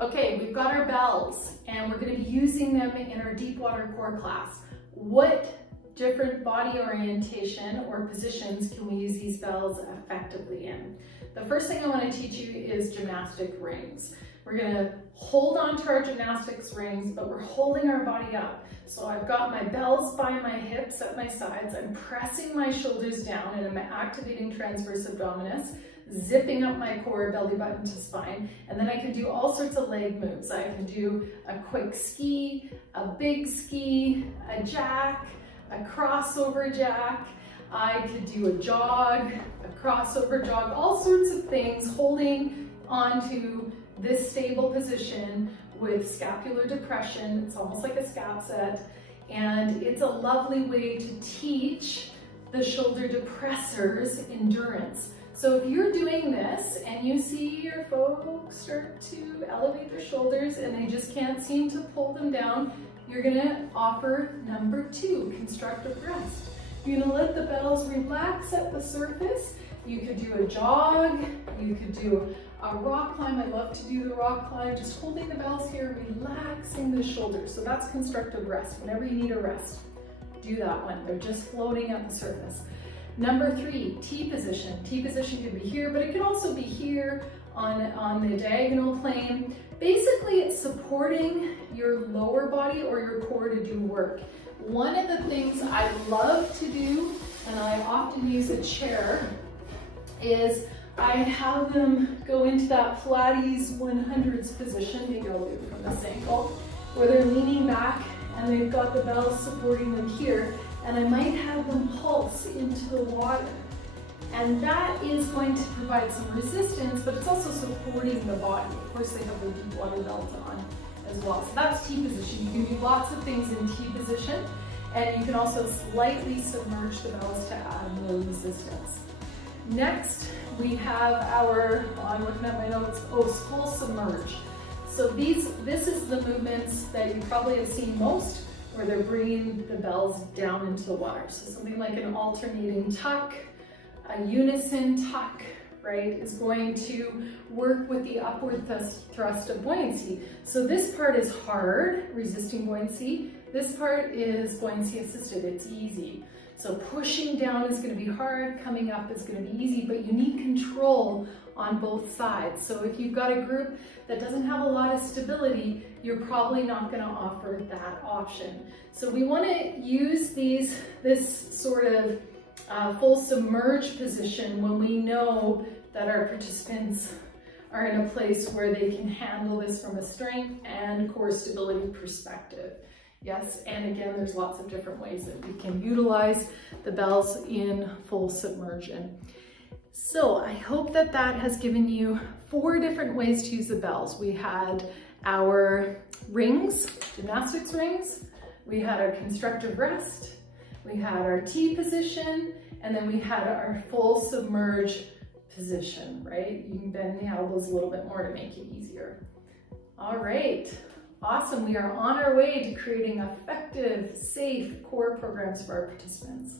Okay, we've got our bells and we're going to be using them in our deep water core class. What different body orientation or positions can we use these bells effectively in? The first thing I want to teach you is gymnastic rings. We're going to hold on to our gymnastics rings, but we're holding our body up. So I've got my bells by my hips at my sides. I'm pressing my shoulders down and I'm activating transverse abdominis, zipping up my core, belly button to spine, and then I can do all sorts of leg moves. I can do a quick ski, a big ski, a jack, a crossover jack. I could do a jog, a crossover jog, all sorts of things, holding onto this stable position with scapular depression. It's almost like a scap set, and it's a lovely way to teach the shoulder depressors endurance. So if you're doing this and you see your folks start to elevate their shoulders and they just can't seem to pull them down, you're gonna offer number 2, constructive rest. You're gonna let the bells relax at the surface. You could do a jog, you could do a rock climb. I love to do the rock climb, just holding the bells here, relaxing the shoulders. So that's constructive rest. Whenever you need a rest, do that one. They're just floating at the surface. Number 3, T position. T position could be here, but it could also be here on the diagonal plane. Basically, it's supporting your lower body or your core to do work. One of the things I love to do, and I often use a chair, is I have them go into that Pilates 100s position. Maybe I'll do it from this angle, where they're leaning back and they've got the bells supporting them here. And I might have them pulse into the water. And that is going to provide some resistance, but it's also supporting the body. Of course, they have their deep water belts on as well. So that's T position. You can do lots of things in T position, and you can also slightly submerge the bells to add more resistance. Next, we have our, I'm looking at my notes, full submerge. So this is the movements that you probably have seen most, where they're bringing the bells down into the water. So something like an alternating tuck, a unison tuck, right, is going to work with the upward thrust of buoyancy. So this part is hard, resisting buoyancy. This part is buoyancy assisted, it's easy. So pushing down is going to be hard, coming up is going to be easy, but you need control on both sides. So if you've got a group that doesn't have a lot of stability, you're probably not going to offer that option. So we want to use this sort of full submerged position when we know that our participants are in a place where they can handle this from a strength and core stability perspective. Yes, and again, there's lots of different ways that we can utilize the bells in full submersion. So I hope that has given you 4 different ways to use the bells. We had our rings, gymnastics rings, we had our constructive rest, we had our T position, and then we had our full submerge position, right? You can bend the elbows a little bit more to make it easier. All right. Awesome, we are on our way to creating effective, safe core programs for our participants.